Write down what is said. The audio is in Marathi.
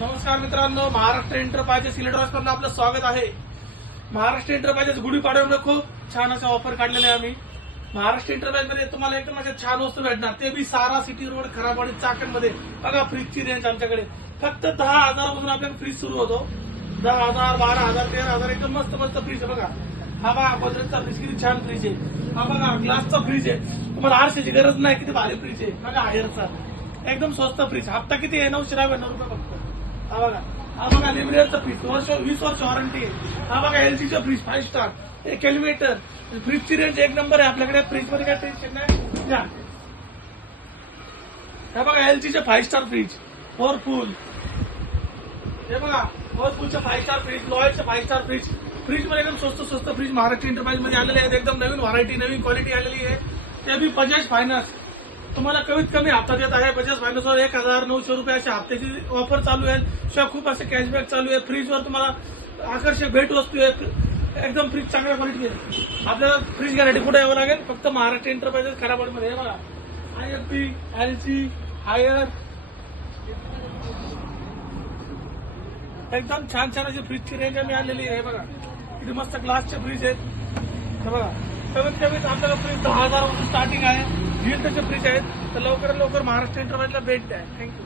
नमस्कार मित्रांनो, महाराष्ट्र एंटरप्राइजेस इलेक्ट्रॉनिक्समधलं आपलं स्वागत आहे. महाराष्ट्र एंटरप्राइजेस गुढीपाडव्यामध्ये खूप छान अशा ऑफर काढलेले आहे आम्ही. महाराष्ट्र एंटरप्राइजमध्ये तुम्हाला एकदम अशा छान वस्तू भेटणार, ते बी सारा सिटी रोड खराबवाडी चाकणमध्ये. बघा फ्रीजची रेंज आमच्याकडे फक्त 10,000 आपल्याकडे फ्रीज सुरू होतो. 10,000, 12,000, 13,000 एकदम मस्त मस्त फ्रीज आहे. बघा हा बघा गोदरेजचा फ्रीज, किती छान फ्रीज आहे. हा बघा ग्लासचा फ्रीज आहे, तुम्हाला आरशाची गरज नाही, किती भारी फ्रीज आहे. बघा हायरचा एकदम स्वस्त फ्रीज. हप्ता किती आहे? 999 रुपये फक्त. हा बघा लिमिटेडचा फ्रीज, 20 वर्ष वॉरंटी आहे. हा बघा एलजीचा फ्रीज 5 स्टार, एक एलिव्हेटर. फ्रीजची रेंज एक नंबर आहे आपल्याकडे. फ्रीज मध्ये काय टेन्शन नाही. हा बघा एलजीचे 5 स्टार फ्रीज, पॉवरफुल. हे बघा पॉवरफुलचे 5 स्टार फ्रीज, लॉयडचे 5 स्टार फ्रीज. फ्रीज मध्ये एकदम स्वस्त स्वस्त फ्रीज महाराष्ट्र एंटरप्राइज मध्ये आलेले आहेत. एकदम नवीन व्हरायटी, नवीन क्वालिटी आलेली आहे. ते बी बजाज फायनान्स तुम्हाला कमीत कमी हप्ता देत आहे. बजाज फायनान्सवर 1,900 रुपये अशा हप्त्याची ऑफर चालू आहे. शिवाय खूप असे कॅशबॅक चालू आहे. फ्रीजवर तुम्हाला आकर्षक भेट वस्तू आहे. एकदम फ्रीज चांगल्या क्वालिटी आहे. आपल्याला फ्रीज गॅरंटी कुठे यावं लागेल? फक्त महाराष्ट्र एंटरप्राइजेस खराबवाडीमध्ये. हे बघा IFB, LG, हायर एकदम छान छान अशी फ्रीजची रेंज आम्ही आणलेली आहे. बघा किती मस्त ग्लासचे फ्रीज आहेत. हे बघा कमीत कमीत आपल्याला फ्रीज 10,000 पासून स्टार्टिंग आहे. घेईल त्याचे फ्रीज आहेत. तर लवकरात लवकर महाराष्ट्र एंटरप्राइजला भेट द्या. थँक्यू.